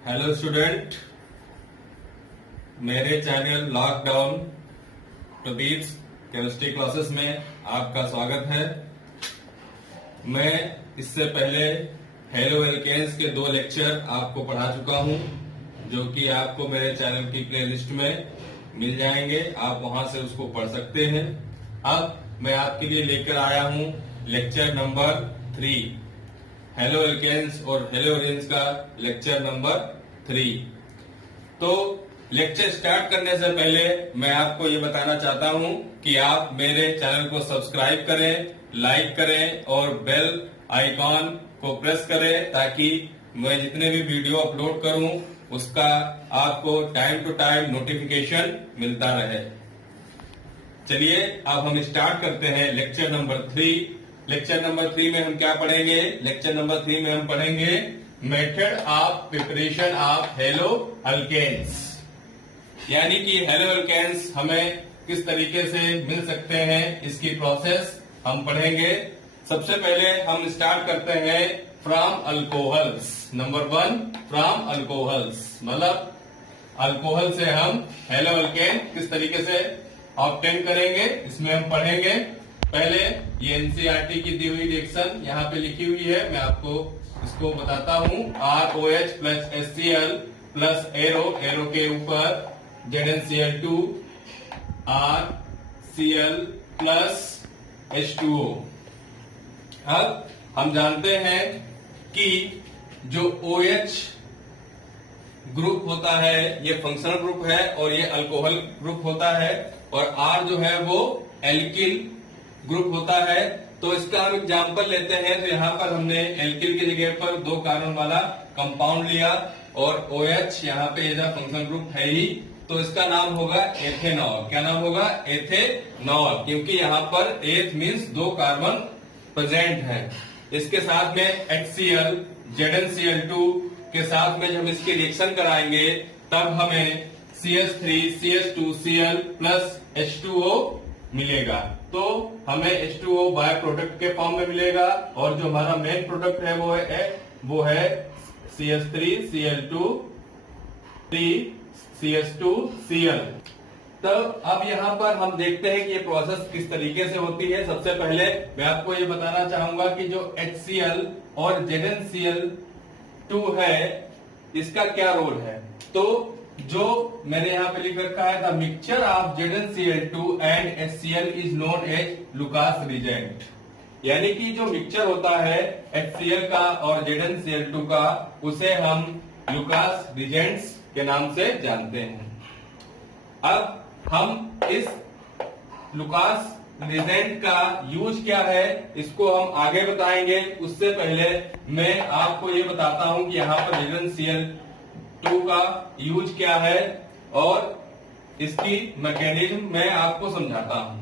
Hello student, मेरे channel lockdown Pradeep's chemistry classes में आपका स्वागत है। मैं इससे पहले हेलो एल्केन्स के 2 लेक्चर आपको पढ़ा चुका हूं, जो कि आपको मेरे चैनल की प्लेलिस्ट में मिल जाएंगे। आप वहां से उसको पढ़ सकते हैं। अब मैं आपके लिए लेकर आया हूं लेक्चर नंबर 3, हेलो एल्केन्स और हेलो एरेन्स का लेक्चर नंबर 3। तो लेक्चर स्टार्ट करने से पहले मैं आपको ये बताना चाहता हूं कि आप मेरे चैनल को सब्सक्राइब करें, लाइक करें और बेल आइकॉन को प्रेस करें, ताकि मैं जितने भी वीडियो अपलोड करूं उसका आपको टाइम टू टाइम नोटिफिकेशन मिलता रहे। चलिए अब हम स्टार्ट करते हैं लेक्चर नंबर 3। लेक्चर नंबर 3 में हम क्या पढ़ेंगे? लेक्चर नंबर 3 में हम पढ़ेंगे method of preparation of halo alkanes, यानी कि हेलो अल्केन्स हमें किस तरीके से मिल सकते हैं, इसकी प्रोसेस हम पढ़ेंगे। सबसे पहले हम स्टार्ट करते हैं from alcohols. Number 1, from alcohols, मतलब अल्कोहल से हम हेलो अल्केन किस तरीके से ऑब्टेन करेंगे, इसमें हम पढ़ेंगे। पहले ये एनसीईआरटी की दी हुई रिएक्शन यहाँ पे लिखी हुई है, मैं आपको इसको बताता हूँ। ROH plus HCl plus arrow के ऊपर ZnCl2 RCl प्लस H2O। अब हम जानते हैं कि जो OH ग्रुप होता है ये फंक्शनल ग्रुप है और ये अल्कोहल ग्रुप होता है, और R जो है वो एल्किल ग्रुप होता है। तो इसका हम एग्जांपल लेते हैं। तो यहाँ पर हमने एल्किल की जगह पर 2 कार्बन वाला कंपाउंड लिया और OH यहाँ पे ये फंक्शनल ग्रुप है ही, तो इसका नाम होगा एथेनॉल। क्या नाम होगा? एथेनॉल, क्योंकि यहाँ पर एथ मीन्स 2 कार्बन प्रेजेंट है। इसके साथ में HCl ZnCl2 के साथ में जब हम इसकी रिएक्शन कराएंगे तब हमें CH3CH2Cl प्लस H2O मिलेगा। तो हमें H2O बाय प्रोडक्ट के फॉर्म में मिलेगा, और जो हमारा मेन प्रोडक्ट है वो है CH3Cl2 3CH2Cl। तो अब यहाँ पर हम देखते हैं कि ये प्रोसेस किस तरीके से होती है। सबसे पहले मैं आपको ये बताना चाहूंगा कि जो HCl और ZnCl2 है इसका क्या रोल है। तो जो मैंने यहाँ पे लिख रखा है, the mixture of ZnCl2 and HCl is known as Lucas reagent, यानी कि जो मिक्सचर होता है HCl का और ZnCl2 का, उसे हम लुकास रिजेंट्स के नाम से जानते हैं। अब हम इस लुकास रिजेंट का यूज क्या है इसको हम आगे बताएंगे। उससे पहले मैं आपको ये बताता हूं कि यहाँ पर ZnCl2 का यूज क्या है और इसकी मैकेनिज्म मैं आपको समझाता हूं।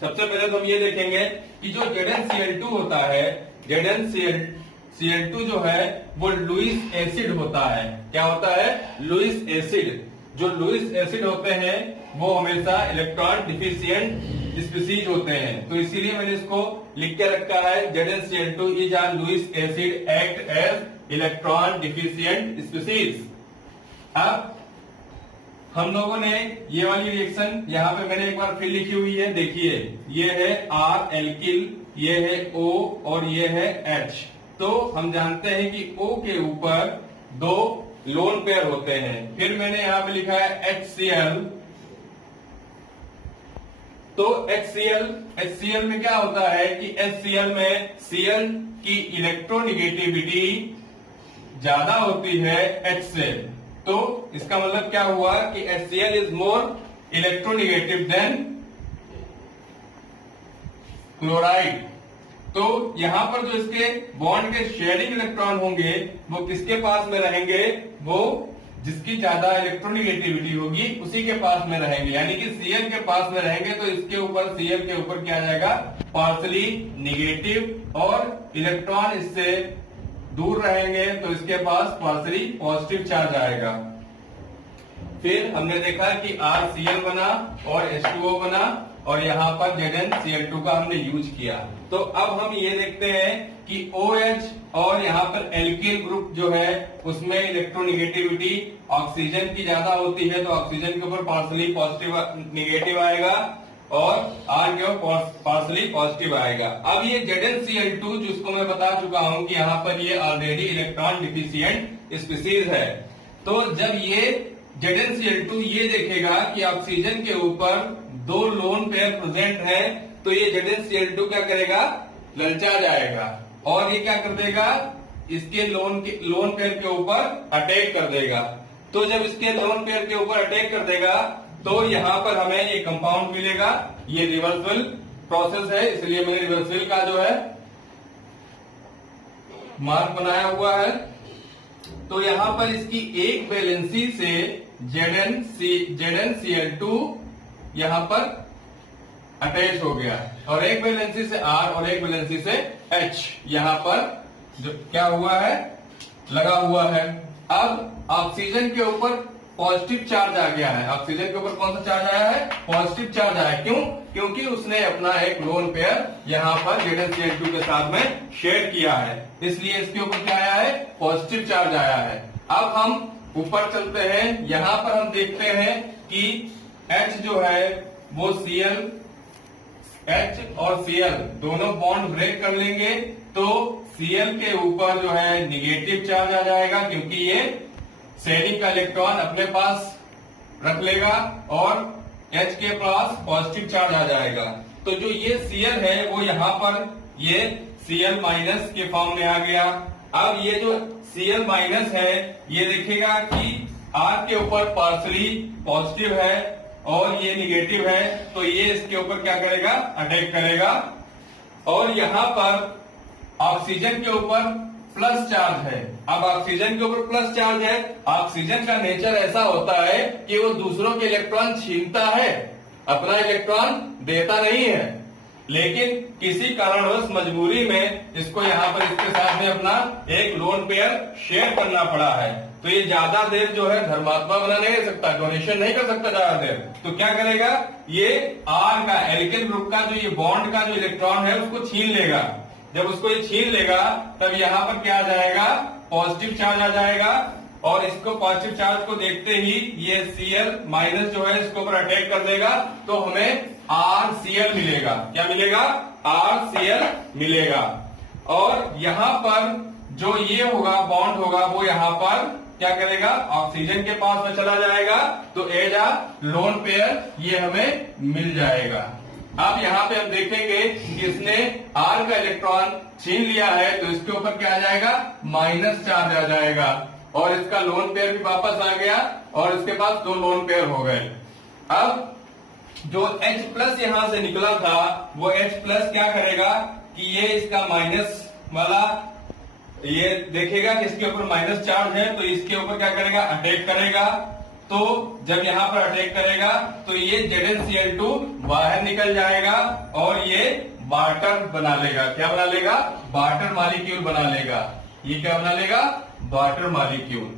सबसे पहले तो हम ये देखेंगे कि जो ZnCl2 होता है, ZnCl2 जो है वो लुईस एसिड होता है। क्या होता है? Lewis acid. जो लुईस एसिड होते हैं वो हमेशा इलेक्ट्रॉन डिफिशिएंट स्पीसीज होते हैं, तो इसीलिए मैंने इसको लिख के रखा है ZnCl2 is a Lewis acid act as electron deficient species. अब हम लोगों ने ये वाली रिएक्शन यहाँ पे मैंने एक बार फिर लिखी हुई है, देखिए ये है R एल्किल, ये है O और ये है H। तो हम जानते हैं कि O के ऊपर 2 लोन पेयर होते हैं। फिर मैंने यहाँ पे लिखा है HCl। तो HCl में क्या होता है कि HCl में Cl की इलेक्ट्रोनिगेटिविटी ज्यादा होती है H से। तो इसका मतलब क्या हुआ कि HCl is more electronegative than chloride. तो यहां पर जो इसके बॉन्ड के शेयरिंग इलेक्ट्रॉन होंगे वो किसके पास में रहेंगे? वो जिसकी ज्यादा इलेक्ट्रोनिगेटिविटी होगी उसी के पास में रहेंगे, यानी कि Cl के पास में रहेंगे। तो इसके ऊपर Cl के ऊपर क्या आ जाएगा? पार्शली निगेटिव, और इलेक्ट्रॉन इससे दूर रहेंगे तो इसके पास पार्शली पॉजिटिव चार्ज आएगा। फिर हमने देखा कि RCl बना और H2O बना और यहाँ पर ZnCl2 का हमने यूज किया। तो अब हम ये देखते हैं कि OH और यहाँ पर एल्किल ग्रुप जो है उसमें इलेक्ट्रोनिगेटिविटी ऑक्सीजन की ज्यादा होती है, तो ऑक्सीजन के ऊपर पार्सली पॉजिटिव निगेटिव आएगा और R के ऊपर पार्सली पॉजिटिव आएगा। अब ये ZnCl2 जिसको मैं बता चुका हूं कि यहाँ पर ये ऑलरेडी इलेक्ट्रॉन डिफिशिएंट स्पीसीज है, तो जब ये ZnCl2 ये देखेगा कि ऑक्सीजन के ऊपर दो लोन पेयर प्रेजेंट है, तो ये ZnCl2 क्या करेगा, ललचा जाएगा और ये क्या कर देगा, इसके लोन पेयर के ऊपर अटैक कर देगा। तो जब इसके लोन पेयर के ऊपर अटैक कर देगा तो यहाँ पर हमें ये कंपाउंड मिलेगा। ये रिवर्सल प्रोसेस है, इसलिए मैंने रिवर्सल का जो है मार्क बनाया हुआ है। तो यहाँ पर इसकी एक वैलेंसी से ZnCl2 यहाँ पर अटैच हो गया और एक वैलेंसी से R और एक वैलेंसी से H यहाँ पर जो क्या हुआ है, लगा हुआ है। अब ऑक्सीजन के ऊपर पॉजिटिव चार्ज आ गया है। ऑक्सीजन के ऊपर कौन सा चार्ज आया है, पॉजिटिव चार्ज आया है। क्यों, क्योंकि उसने अपना एक लोन पेयर यहाँ पर ZnCl2 के साथ में शेयर किया है, इसलिए इसके ऊपर क्या आया है, पॉजिटिव चार्ज आया है। अब हम ऊपर चलते हैं, यहाँ पर हम देखते हैं कि H जो है वो H और Cl दोनों बॉन्ड ब्रेक कर लेंगे, तो Cl के ऊपर जो है निगेटिव चार्ज आ जाएगा क्योंकि ये शेयरिंग का इलेक्ट्रॉन अपने पास रख लेगा और H के पास पॉजिटिव चार्ज आ जाएगा। तो जो ये Cl है वो यहाँ पर ये Cl माइनस के फॉर्म में आ गया। अब ये जो Cl माइनस है ये देखेगा कि R के ऊपर पार्सली पॉजिटिव है और ये निगेटिव है, तो ये इसके ऊपर क्या करेगा, अटैक करेगा। और यहाँ पर ऑक्सीजन के ऊपर प्लस चार्ज है। अब ऑक्सीजन के ऊपर प्लस चार्ज है, ऑक्सीजन का नेचर ऐसा होता है कि वो दूसरों के इलेक्ट्रॉन छीनता है, अपना इलेक्ट्रॉन देता नहीं है, लेकिन किसी कारणवश मजबूरी में इसको यहाँ पर इसके साथ में अपना एक लोन पेयर शेयर करना पड़ा है। तो ये ज्यादा देर जो है धर्मात्मा बना नहीं रह सकता, डोनेशन नहीं कर सकता ज्यादा देर, तो क्या करेगा, ये R का एल्किल ग्रुप का जो ये बॉन्ड का जो इलेक्ट्रॉन है उसको छीन लेगा। जब उसको ये छीन लेगा तब यहाँ पर क्या आ जाएगा, पॉजिटिव चार्ज आ जाएगा और इसको पॉजिटिव चार्ज को देखते ही ये Cl माइनस जो है इसके ऊपर अटैक कर देगा, तो हमें RCl मिलेगा। क्या मिलेगा, RCl मिलेगा। और यहाँ पर जो ये होगा बॉन्ड होगा वो यहाँ पर क्या करेगा, ऑक्सीजन के पास में चला जाएगा, तो एज आ लोन पेयर ये हमें मिल जाएगा। अब यहाँ पे हम देखेंगे कि इसने R का इलेक्ट्रॉन छीन लिया है, तो इसके ऊपर क्या आ जाएगा, माइनस चार्ज आ जाएगा और इसका लोन पेयर भी वापस आ गया और इसके पास दो लोन पेयर हो गए। अब जो H प्लस यहां से निकला था वो H प्लस क्या करेगा कि ये इसका माइनस वाला ये देखेगा कि इसके ऊपर माइनस चार्ज है, तो इसके ऊपर क्या करेगा, अटैक करेगा। तो जब यहाँ पर अटैक करेगा तो ये ZnCl2 बाहर निकल जाएगा और ये बार्टर बना लेगा। क्या बना लेगा, बार्टर मॉलिक्यूल बना लेगा। ये क्या बना लेगा, बार्टर मॉलिक्यूल।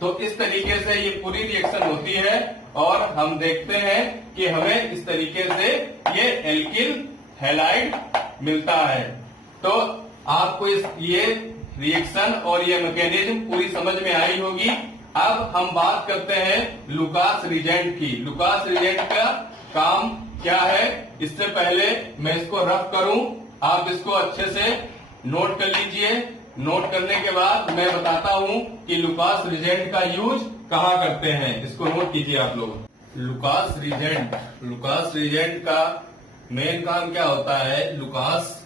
तो इस तरीके से ये पूरी रिएक्शन होती है और हम देखते हैं कि हमें इस तरीके से ये एल्किल हैलाइड मिलता है। तो आपको ये रिएक्शन और ये मैकेनिज्म पूरी समझ में आई होगी। अब हम बात करते हैं लुकास रिजेंट की। लुकास रिजेंट का काम क्या है, इससे पहले मैं इसको रफ करूं, आप इसको अच्छे से नोट कर लीजिए। नोट करने के बाद मैं बताता हूं कि लुकास रिजेंट का यूज कहाँ करते हैं, इसको नोट कीजिए आप लोग। लुकास रिजेंट का मेन काम क्या होता है, लुकास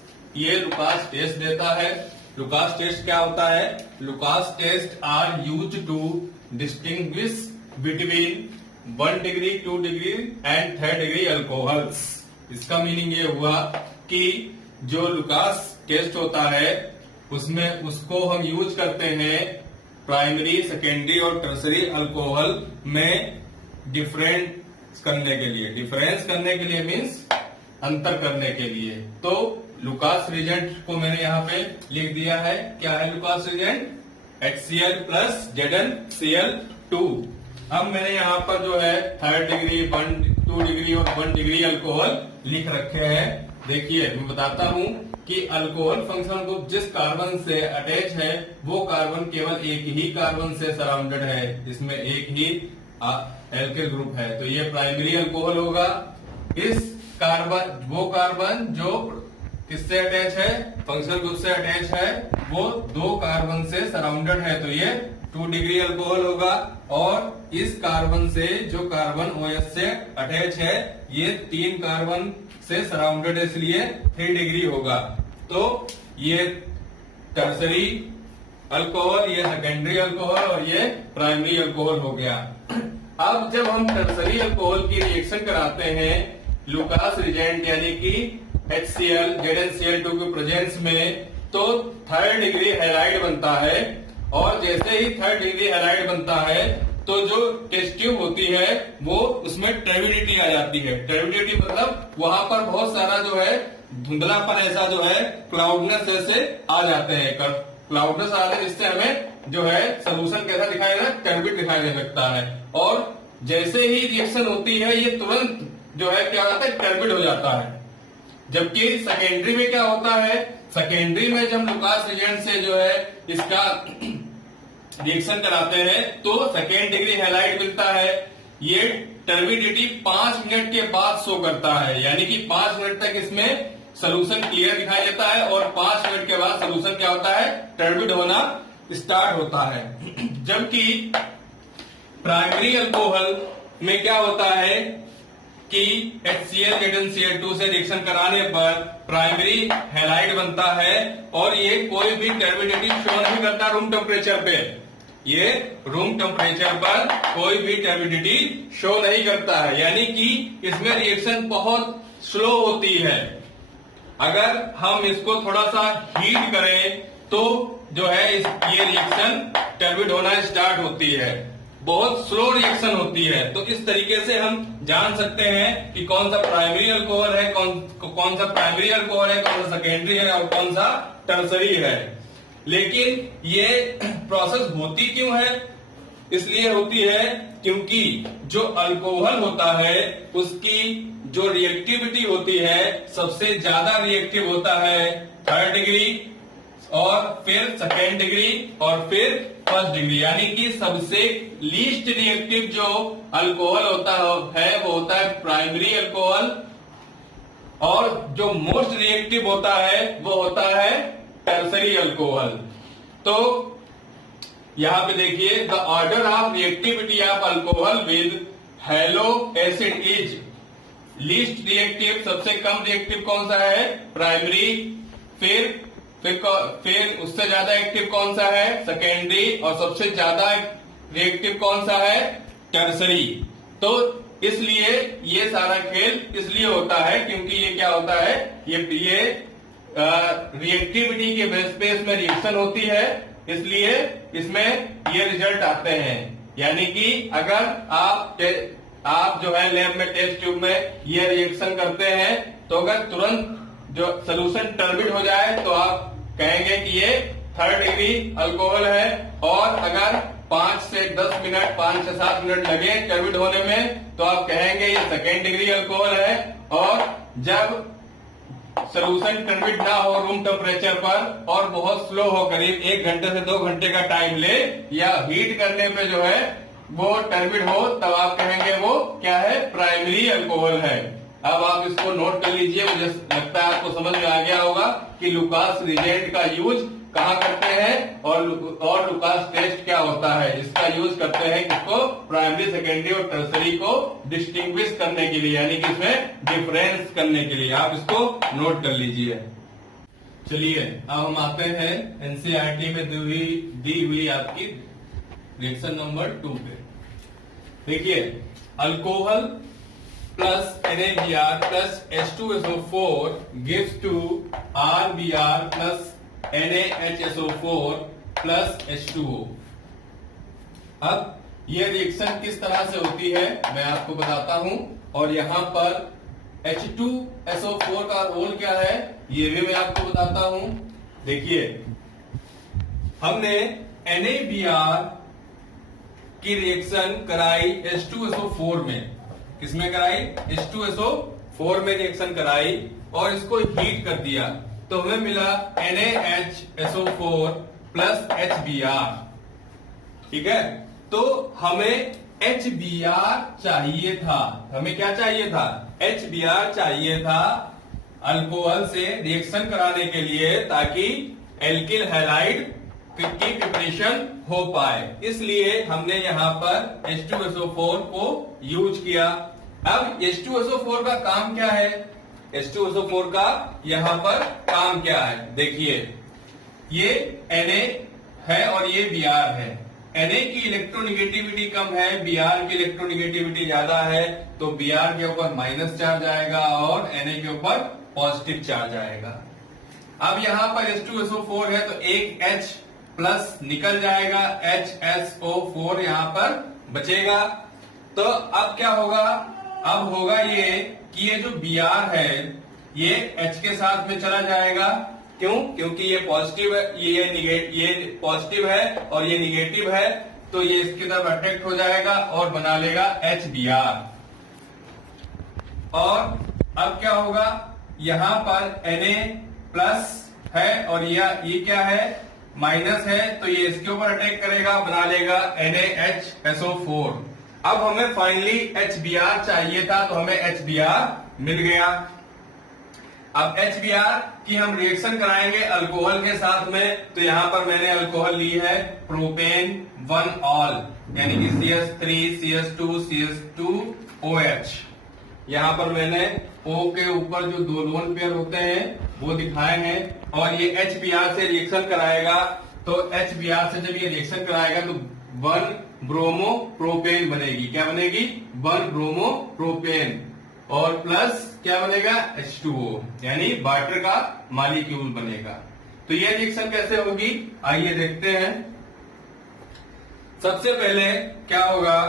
टेस्ट देता है। लुकास टेस्ट क्या होता है, Lucas test are use to distinguish between 1 degree 2 degree and 3 degree alcohols. इसका मीनिंग ये हुआ कि जो लुकास टेस्ट होता है उसमें उसको हम यूज करते हैं प्राइमरी, सेकेंडरी और टर्सरी अल्कोहल में डिफरेंस करने के लिए। डिफरेंस करने के लिए मीन्स अंतर करने के लिए। तो लुकास रिजेंट को मैंने यहाँ पे लिख दिया है। क्या है Lucas regent, HCl plus ZnCl2। अब मैंने यहाँ पर जो है 3rd डिग्री 2 डिग्री और 1 डिग्री अल्कोहल लिख रखे हैं। देखिए मैं बताता हूँ कि अल्कोहल फंक्शनल ग्रुप जिस कार्बन से अटैच है वो कार्बन केवल एक ही कार्बन से सराउंडेड है, इसमें एक ही एल्किल ग्रुप है, तो ये प्राइमरी अल्कोहल होगा। इस कार्बन वो कार्बन जो किससे अटैच है, फंक्शनल ग्रुप से अटैच है, वो 2 कार्बन से सराउंडेड है, तो ये 2 डिग्री अल्कोहल होगा। और इस कार्बन से जो कार्बन OH से अटैच है ये 3 कार्बन से सराउंडेड है, इसलिए 3 डिग्री होगा। तो ये टर्सरी अल्कोहल, ये सेकेंडरी अल्कोहल और ये प्राइमरी अल्कोहल हो गया। अब जब हम टर्सरी अल्कोहल की रिएक्शन कराते हैं लुकास रिजेंट यानी कि HCl ZnCl2 के प्रेजेंस में, तो 3rd डिग्री हैलाइड बनता है। और जैसे ही 3rd डिग्री हैलाइड बनता है तो जो टेस्ट ट्यूब होती है वो उसमें टर्बिडिटी आ जाती है। टर्बिडिटी मतलब वहां पर बहुत सारा जो है धुंधलापन, ऐसा जो है क्लाउडनेस ऐसे आ जाते हैं, क्लाउडनेस आ रहे हैं, जिससे हमें जो है सोल्यूशन कैसा दिखाई देना, टर्बिड दिखाई देने लगता है। और जैसे ही रिएक्शन होती है ये तुरंत जो है क्या होता है, टर्बिड हो जाता है। जबकि सेकेंडरी में क्या होता है, सेकेंडरी में जब लुकास रिजेंट से जो है इसका रिएक्शन कराते हैं तो 2nd डिग्री हैलाइड मिलता है। ये टर्बिडिटी 5 मिनट के बाद शो करता है, यानी कि 5 मिनट तक इसमें सोल्यूशन क्लियर दिखाई देता है और 5 मिनट के बाद सोल्यूशन क्या होता है, टर्बिड होना स्टार्ट होता है। जबकि प्राइमरी अल्कोहल में क्या होता है कि HCl ZnCl2 से रिएक्शन कराने पर प्राइमरी हैलाइड बनता है और ये कोई भी टर्बिडिटी शो नहीं करता रूम टेम्परेचर पे। ये रूम टेम्परेचर पर कोई भी टर्बिडिटी शो नहीं करता है, यानी कि इसमें रिएक्शन बहुत स्लो होती है। अगर हम इसको थोड़ा सा हीट करें तो जो है ये रिएक्शन टर्बिड होना स्टार्ट होती है, बहुत स्लो रिएक्शन होती है। तो इस तरीके से हम जान सकते हैं कि कौन सा प्राइमरी अल्कोहल है, कौन सा प्राइमरी अल्कोहल है, कौन सा सेकेंडरी है और कौन सा टर्सरी है। लेकिन ये प्रोसेस होती क्यों है, इसलिए होती है क्योंकि जो अल्कोहल होता है उसकी जो रिएक्टिविटी होती है सबसे ज्यादा रिएक्टिव होता है 3rd डिग्री और फिर 2nd डिग्री और फिर 1st डिग्री, यानी कि सबसे लीस्ट रिएक्टिव जो अल्कोहल होता है वो होता है प्राइमरी अल्कोहल और जो मोस्ट रिएक्टिव होता है वो होता है टर्सरी अल्कोहल। तो यहां पे देखिए the order of reactivity of alcohol with hello acid is least reactive, सबसे कम रिएक्टिव कौन सा है, प्राइमरी, फिर उससे ज्यादा एक्टिव कौन सा है, सेकेंडरी, और सबसे ज्यादा रिएक्टिव कौन सा है, टर्सरी। तो इसलिए ये सारा खेल इसलिए होता है क्योंकि ये क्या होता है, ये रिएक्टिविटी के बेस पे इसमें रिएक्शन होती है, इसलिए इसमें ये रिजल्ट आते हैं। यानी कि अगर आप जो है लैब में टेस्ट ट्यूब में ये रिएक्शन करते हैं तो अगर तुरंत जो सोल्यूशन टर्बिड हो जाए तो आप कहेंगे कि ये 3rd डिग्री अल्कोहल है, और अगर 5 से 10 मिनट 5 से 7 मिनट लगे टर्बिड होने में तो आप कहेंगे ये 2nd डिग्री अल्कोहल है। और जब सोल्यूशन टर्बिड ना हो रूम टेम्परेचर पर और बहुत स्लो हो, करीब 1 घंटे से 2 घंटे का टाइम ले या हीट करने पे जो है वो टर्बिड हो, तब आप कहेंगे वो क्या है, प्राइमरी अल्कोहल है। अब आप इसको नोट कर लीजिए, मुझे लगता है आपको समझ में आ गया होगा कि लुकास रिजेंट का यूज कहाँ करते हैं और लुकास टेस्ट क्या होता है। इसका यूज करते हैं किसको, प्राइमरी, सेकेंडरी और टर्सरी को डिस्टिंग्विश करने के लिए, यानी कि इसमें डिफरेंस करने के लिए। आप इसको नोट कर लीजिए। चलिए अब हम आते हैं एनसीईआरटी में दी हुई आपकी रिएक्शन नंबर 2 पे। देखिए alcohol plus NaBr plus H2SO4 gives to RBr plus NaHSO4 plus H2O। अब ये रिएक्शन किस तरह से होती है मैं आपको बताता हूं, और यहां पर H2SO4 का रोल क्या है ये भी मैं आपको बताता हूं। देखिए हमने NaBr की रिएक्शन कराई H2SO4 में। किसमें कराई? H2SO4 में रिएक्शन कराई और इसको हीट कर दिया तो हमें मिला NaHSO4 प्लस HBr। ठीक है, तो हमें HBr चाहिए था। हमें क्या चाहिए था? HBr चाहिए था अल्कोहल से रिएक्शन कराने के लिए, ताकि एल्किल हैलाइड की प्रिपरेशन हो पाए। इसलिए हमने यहां पर H2SO4 को यूज किया। अब H2SO4 का काम क्या है? H2SO4 का यहां पर काम क्या है? देखिए, ये Na है और ये Br है। Na की इलेक्ट्रोनिगेटिविटी कम है, Br की इलेक्ट्रोनिगेटिविटी ज्यादा है, तो Br के ऊपर माइनस चार्ज आएगा और Na के ऊपर पॉजिटिव चार्ज आएगा। अब यहां पर H2SO4 है तो एक H प्लस निकल जाएगा, HSO4 यहां पर बचेगा। तो अब क्या होगा? अब होगा ये कि ये जो Br है ये H के साथ में चला जाएगा। क्यों? क्योंकि ये पॉजिटिव है, ये पॉजिटिव है और ये निगेटिव है, तो ये इसकी तरफ अट्रैक्ट हो जाएगा और बना लेगा HBr। और अब क्या होगा? यहां पर Na प्लस है और ये क्या है? माइनस है, तो ये इसके ऊपर अटैक करेगा, बना लेगा NaHSO4। अब हमें फाइनली HBr चाहिए था तो हमें HBr मिल गया। अब HBr की हम रिएक्शन कराएंगे अल्कोहल के साथ में, तो यहां पर मैंने अल्कोहल ली है प्रोपेन 1 ऑल, यानी कि CH3 CH2 CH2OH। यहां पर मैंने O के ऊपर जो दो लोन पेयर होते हैं वो दिखाए हैं, और ये HBr से रिएक्शन कराएगा। तो HBr से जब ये रिएक्शन कराएगा तो 1 ब्रोमो प्रोपेन बनेगी। क्या बनेगी? 1 ब्रोमो प्रोपेन, और प्लस क्या बनेगा? H2O, यानी वाटर का मॉलिक्यूल बनेगा। तो ये रिएक्शन कैसे होगी, आइए देखते हैं। सबसे पहले क्या होगा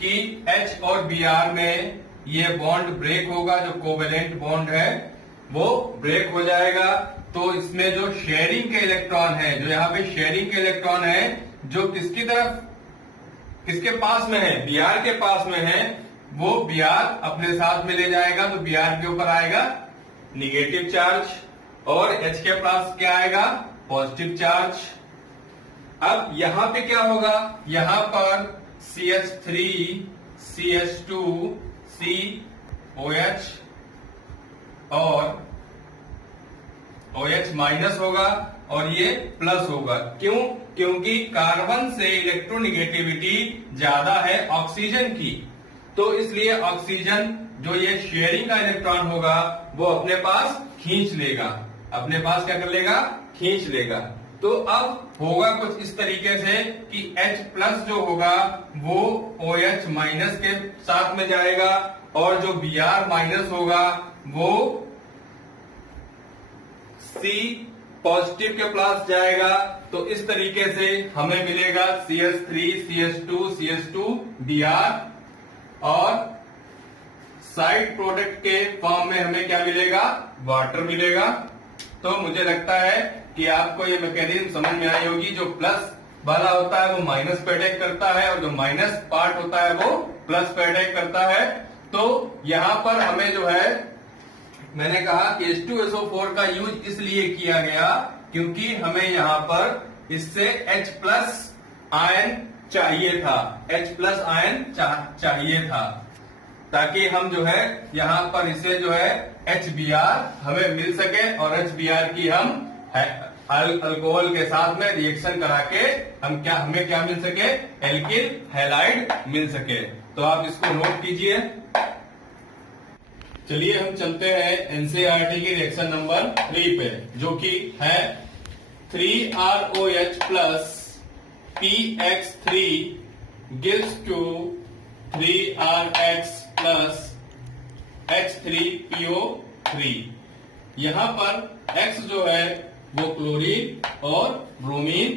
कि H और Br में ये बॉन्ड ब्रेक होगा, जो कोवेलेंट बॉन्ड है वो ब्रेक हो जाएगा। तो इसमें जो शेयरिंग के इलेक्ट्रॉन है, जो यहाँ पे शेयरिंग के इलेक्ट्रॉन है, जो किसकी तरफ, किसके पास में है? Br के पास में है, वो Br अपने साथ में ले जाएगा, तो Br के ऊपर आएगा निगेटिव चार्ज और H के पास क्या आएगा? Positive charge. अब यहां पे क्या होगा? यहां पर CH3 CH2 COH और OH माइनस होगा और ये प्लस होगा। क्यों? क्योंकि कार्बन से इलेक्ट्रोनिगेटिविटी ज्यादा है ऑक्सीजन की, तो इसलिए ऑक्सीजन जो ये शेयरिंग का इलेक्ट्रॉन होगा वो अपने पास खींच लेगा। अपने पास क्या कर लेगा? खींच लेगा। तो अब होगा कुछ इस तरीके से कि H प्लस जो होगा वो OH माइनस के साथ में जाएगा, और जो Br माइनस होगा वो C पॉजिटिव के पास जाएगा। तो इस तरीके से हमें मिलेगा CH3 CH2 CH2 Br, और साइड प्रोडक्ट के फॉर्म में हमें क्या मिलेगा? वाटर मिलेगा। तो मुझे लगता है कि आपको ये मैकेनिज्म समझ में आई होगी। जो प्लस वाला होता है वो माइनस पे अटैक करता है, और जो माइनस पार्ट होता है वो प्लस पे अटैक करता है। तो यहां पर हमें जो है, मैंने कहा कि H2SO4 का यूज इसलिए किया गया क्योंकि हमें यहां पर इससे H प्लस आयन चाहिए था, H प्लस आयन चाहिए था, ताकि हम जो है यहां पर इसे जो है HBr हमें मिल सके, और HBr की हम अल्कोहल के साथ में रिएक्शन करा के हमें क्या मिल सके? एल्किल हैलाइड मिल सके। तो आप इसको नोट कीजिए। चलिए हम चलते हैं एनसीईआरटी की रिएक्शन नंबर 3 पे, जो कि है 3ROH plus PX3 gives to 3RX plus H3PO3। यहां पर X जो है वो क्लोरीन और ब्रोमीन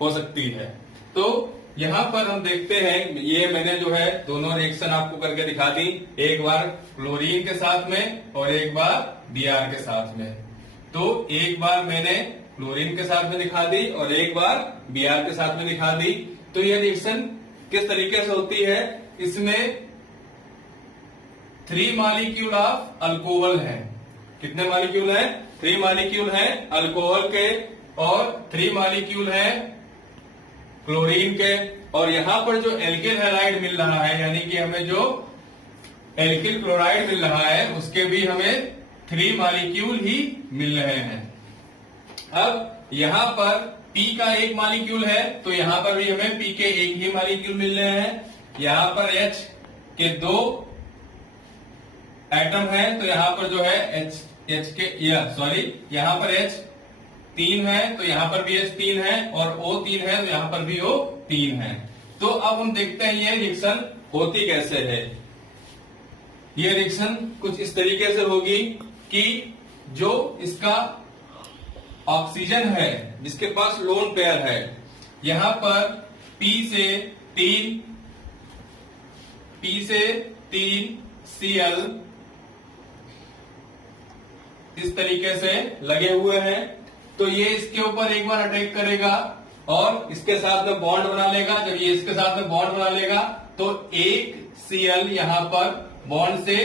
हो सकती है। तो यहां पर हम देखते हैं, ये मैंने जो है दोनों रिएक्शन आपको करके दिखा दी, एक बार क्लोरीन के साथ में और एक बार Br के साथ में। तो एक बार मैंने क्लोरीन के साथ में दिखा दी और एक बार Br के साथ में दिखा दी। तो ये रिएक्शन किस तरीके से होती है, इसमें 3 मॉलिक्यूल ऑफ अल्कोहल है। कितने मॉलिक्यूल है? 3 मॉलिक्यूल है अल्कोहल के और 3 मॉलिक्यूल है क्लोरीन के। और यहां पर जो एल्किल हैलाइड मिल रहा है, यानी कि हमें जो एल्किल क्लोराइड मिल रहा है, उसके भी हमें 3 मॉलिक्यूल ही मिल रहे हैं। अब यहां पर P का 1 मॉलिक्यूल है, तो यहां पर भी हमें P के 1 ही मॉलिक्यूल मिल रहे हैं। यहां पर H के 2 एटम है, तो यहां पर जो है यहां पर H 3 है, तो यहां पर भी H 3 है, और O 3 है, तो यहां पर भी O 3 है। तो अब हम देखते हैं ये रिएक्शन होती कैसे है। ये रिएक्शन कुछ इस तरीके से होगी कि जो इसका ऑक्सीजन है, जिसके पास लोन पेयर है, यहां पर P से 3 Cl इस तरीके से लगे हुए हैं। तो ये इसके ऊपर एक बार अटैक करेगा और इसके साथ में बॉन्ड बना लेगा। जब ये इसके साथ में बॉन्ड बना लेगा तो एक Cl यहां पर बॉन्ड से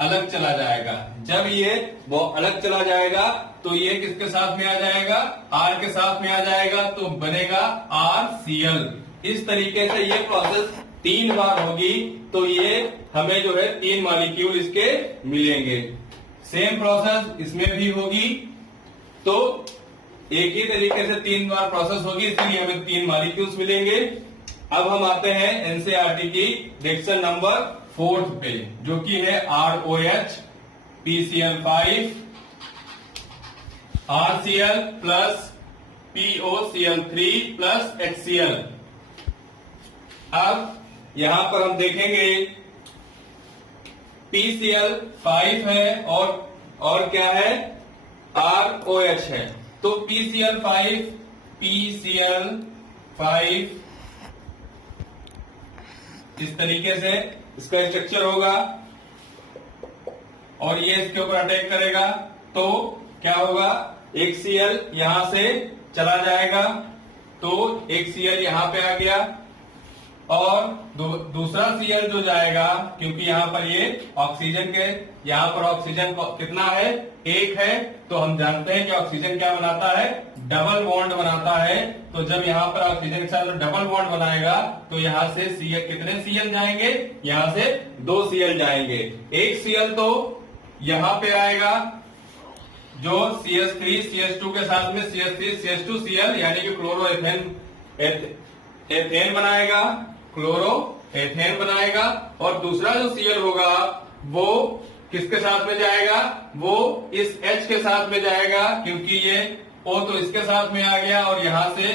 अलग चला जाएगा। जब ये अलग चला जाएगा तो ये किसके साथ में आ जाएगा? R के साथ में आ जाएगा, तो बनेगा RCl। इस तरीके से ये प्रोसेस 3 बार होगी, तो ये हमें जो है 3 मॉलिक्यूल इसके मिलेंगे। सेम प्रोसेस इसमें भी होगी, तो एक ही तरीके से 3 बार प्रोसेस होगी, इसलिए हमें 3 मॉलिक्यूल्स मिलेंगे। अब हम आते हैं एनसीईआरटी की रिएक्शन नंबर 4 पे, जो कि है ROH PCl5 RCl plus POCl3 plus HCl। अब यहां पर हम देखेंगे PCl5 है और क्या है? ROH है। तो PCl5 इस तरीके से इसका स्ट्रक्चर होगा और ये इसके ऊपर अटैक करेगा, तो क्या होगा? एक Cl यहां से चला जाएगा, तो एक Cl यहां पे आ गया, और दूसरा Cl जो जाएगा, क्योंकि यहां पर ये ऑक्सीजन के, यहां पर ऑक्सीजन कितना है? 1 है। तो हम जानते हैं कि ऑक्सीजन क्या बनाता है? डबल बॉन्ड बनाता है। तो जब यहां पर ऑक्सीजन के साथ डबल बॉन्ड बनाएगा तो यहां से Cl कितने Cl जाएंगे? यहां से 2 Cl जाएंगे। एक Cl तो यहां पे आएगा, जो CH3 CH2 के साथ में CH3 CH2 Cl यानी कि क्लोरो एथेन बनाएगा, क्लोरो एथेन बनाएगा। और दूसरा जो Cl होगा वो किसके साथ में जाएगा? वो इस H के साथ में जाएगा, क्योंकि ये O तो इसके साथ में आ गया, और यहां से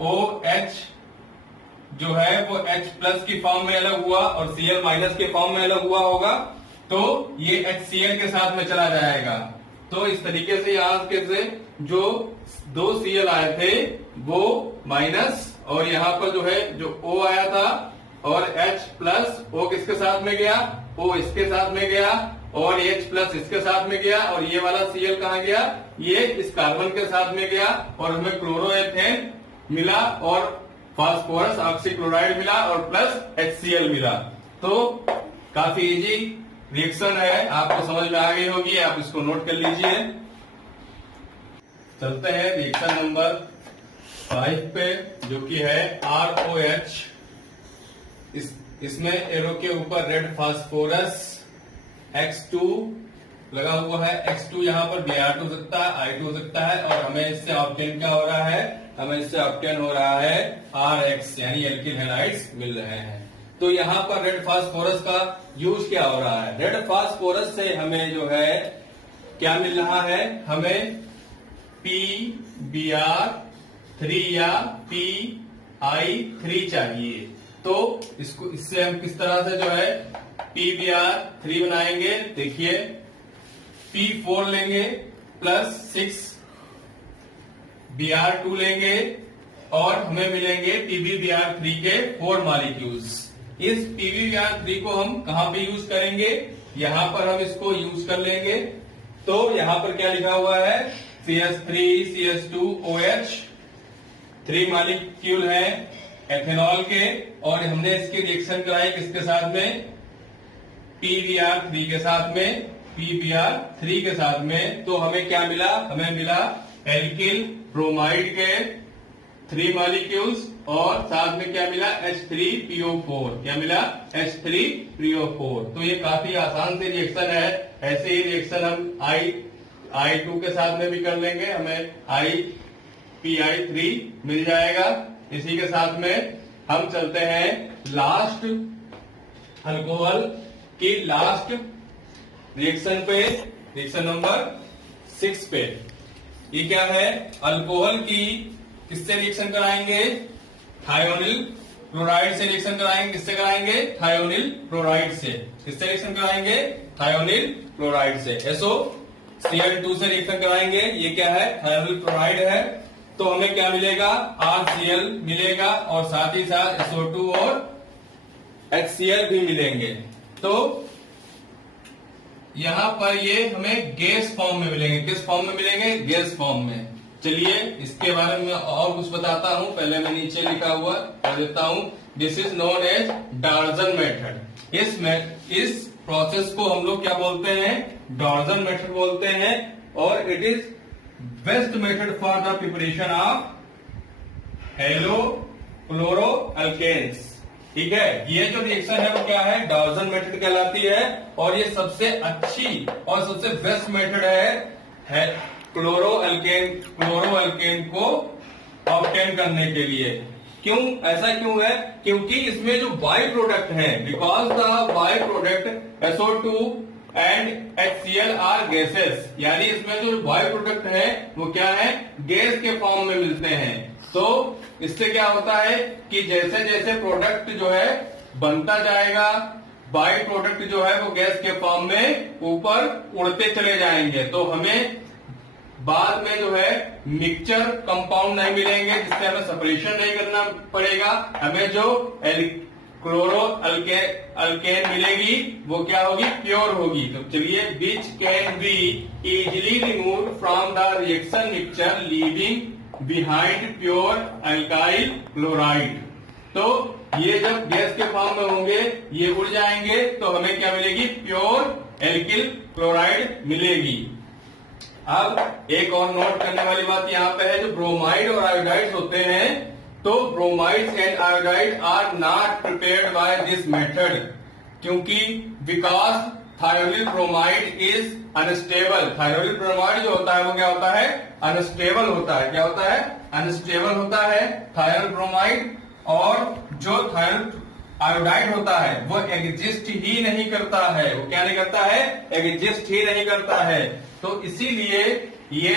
OH जो है वो H प्लस की फॉर्म में अलग हुआ और Cl माइनस के फॉर्म में अलग हुआ होगा, तो ये HCl के साथ में चला जाएगा। तो इस तरीके से यहां से जो 2 Cl आए थे वो माइनस, और यहां पर जो है जो O आया था, और H प्लस O किसके साथ में गया? O इसके साथ में गया, और H प्लस इसके साथ में गया, और ये वाला Cl कहां गया? ये इस कार्बन के साथ में गया, और हमें क्लोरोएथेन मिला, और फास्फोरस ऑक्सीक्लोराइड मिला, और प्लस HCl मिला। तो काफी इजी रिएक्शन है, आपको समझ में आ गई होगी, आप इसको नोट कर लीजिए। चलते हैं रिएक्शन नंबर 5 पे, जो कि है ROH। इसमें एरो के ऊपर रेड फास्फोरस X2 लगा हुआ है। X2 यहाँ पर Br2 हो सकता है, I2 हो सकता है, और हमें इससे ऑब्टेन क्या हो रहा है? हमें इससे ऑब्टेन हो रहा है RX, यानी एल्किल हैलाइड्स मिल रहे हैं। तो यहाँ पर रेड फास्फोरस का यूज क्या हो रहा है? रेड फास्फोरस से हमें जो है क्या मिल रहा है? हमें PBr3 या PI3 चाहिए। तो इससे हम किस तरह से जो है PBr3 बनाएंगे? देखिए, P4 लेंगे प्लस 6 Br2 लेंगे, और हमें मिलेंगे PBBr3 के 4 मॉलिक्यूल्स। इस PBBr3 को हम कहां पे यूज करेंगे? यहां पर हम इसको यूज कर लेंगे। तो यहां पर क्या लिखा हुआ है? CH3 CH2 OH 3 मॉलिक्यूल है एथेनॉल के, और हमने इसकी रिएक्शन कराई किसके साथ में, PBr3 के साथ में, PBr3 के साथ में। तो हमें क्या मिला, हमें मिला एल्किल ब्रोमाइड के 3 मॉलिक्यूल्स, और साथ में क्या मिला, H3PO4। क्या मिला, H3PO4। तो ये काफी आसान सी रिएक्शन है। ऐसे ही रिएक्शन हम I2 के साथ में भी कर लेंगे, हमें IPI3 मिल जाएगा। इसी के साथ में हम चलते हैं लास्ट अल्कोहल की लास्ट रिएक्शन पे, रिएक्शन नंबर 6 पे। ये क्या है, अल्कोहल की किससे रिएक्शन कराएंगे, थायोनिल क्लोराइड से रिएक्शन कराएंगे। किससे कराएंगे, थायोनिल क्लोराइड से। किससे रिएक्शन कराएंगे, थायोनिल क्लोराइड से। SOCl2 से रिएक्शन कराएंगे। ये क्या है, थायोनिल क्लोराइड है। तो हमें क्या मिलेगा, RCl मिलेगा, और साथ ही साथ SO2 और HCl भी मिलेंगे। तो यहां पर ये हमें गैस फॉर्म में मिलेंगे। किस फॉर्म में मिलेंगे, गैस फॉर्म में। चलिए इसके बारे में और कुछ बताता हूं। पहले मैं नीचे लिखा हुआ कर देता हूं। This is known as Dalton method. इस प्रोसेस को हम लोग क्या बोलते हैं, डाल्टन मेथड बोलते हैं, और it is best method for the preparation of halo chloro alkanes. ठीक है, ये जो रिएक्शन है वो क्या है, डाल्टन मेथड कहलाती है, और ये सबसे अच्छी और सबसे बेस्ट मेथड है क्लोरो अल्केन को ऑब्टेन करने के लिए। क्यों, ऐसा क्यों है, क्योंकि इसमें जो बाई प्रोडक्ट है, because the by product SO2 and HCl are gases, यानी इसमें जो बाई प्रोडक्ट है वो क्या है, गैस के फॉर्म में मिलते हैं। तो इससे क्या होता है कि जैसे जैसे प्रोडक्ट जो है बनता जाएगा, बाई प्रोडक्ट जो है वो गैस के फॉर्म में ऊपर उड़ते चले जाएंगे। तो हमें बाद में जो है मिक्सचर कंपाउंड नहीं मिलेंगे, जिससे हमें सेपरेशन नहीं करना पड़ेगा। हमें जो क्लोरो अल्केन मिलेगी वो क्या होगी, प्योर होगी। तो चलिए, which can be easily remove from the reaction mixture leaving behind pure alkyl chloride. तो ये जब गैस के फॉर्म में होंगे, ये उड़ जाएंगे, तो हमें क्या मिलेगी, प्योर एल्किल क्लोराइड मिलेगी। अब एक और नोट करने वाली बात यहाँ पे है, जो ब्रोमाइड और आयोडाइड होते हैं, तो bromides and iodide are not prepared by this method, क्योंकि because thionyl bromide is unstable. Thionyl bromide जो होता है वो क्या होता है, अनस्टेबल होता है। क्या होता है, अनस्टेबल होता है थायोनिल ब्रोमाइड। और जो थायोनिल आयोडाइड होता है वो एग्जिस्ट ही नहीं करता है। वो क्या नहीं करता है, एग्जिस्ट ही नहीं करता है। तो इसीलिए ये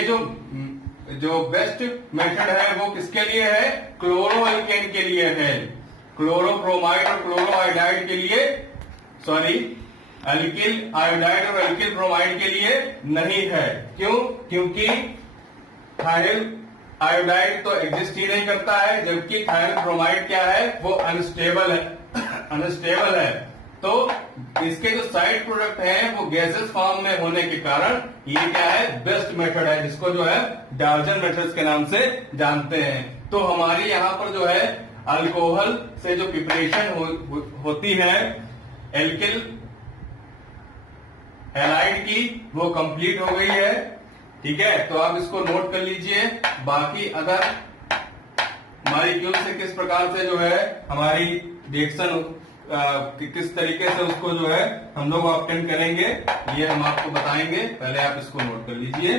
जो बेस्ट मेथड है वो किसके लिए है, क्लोरो अल्केन के लिए है। क्लोरो ब्रोमाइड और क्लोरो आयोडाइड के लिए, सॉरी, अल्किल आयोडाइड और अल्किल ब्रोमाइड के लिए नहीं है। क्यों, क्योंकि थाइल आयोडाइड तो एग्जिस्ट ही नहीं करता है, जबकि थाइल ब्रोमाइड क्या है, वो अनस्टेबल है। अनस्टेबल है। तो इसके जो साइड प्रोडक्ट हैं वो गैसेस फॉर्म में होने के कारण ये क्या है, बेस्ट मेथड है, जिसको जो है डाल्टन मेथड के नाम से जानते हैं। तो हमारी यहाँ पर जो है अल्कोहल से जो प्रिपरेशन होती है एल्किल हैलाइड की, वो कंप्लीट हो गई है। ठीक है, तो आप इसको नोट कर लीजिए। बाकी अगर मॉलिक्यूल से किस प्रकार से जो है हमारी रिएक्शन किस तरीके से उसको जो है हम लोग ऑब्टेन करेंगे, ये हम आपको बताएंगे। पहले आप इसको नोट कर लीजिए।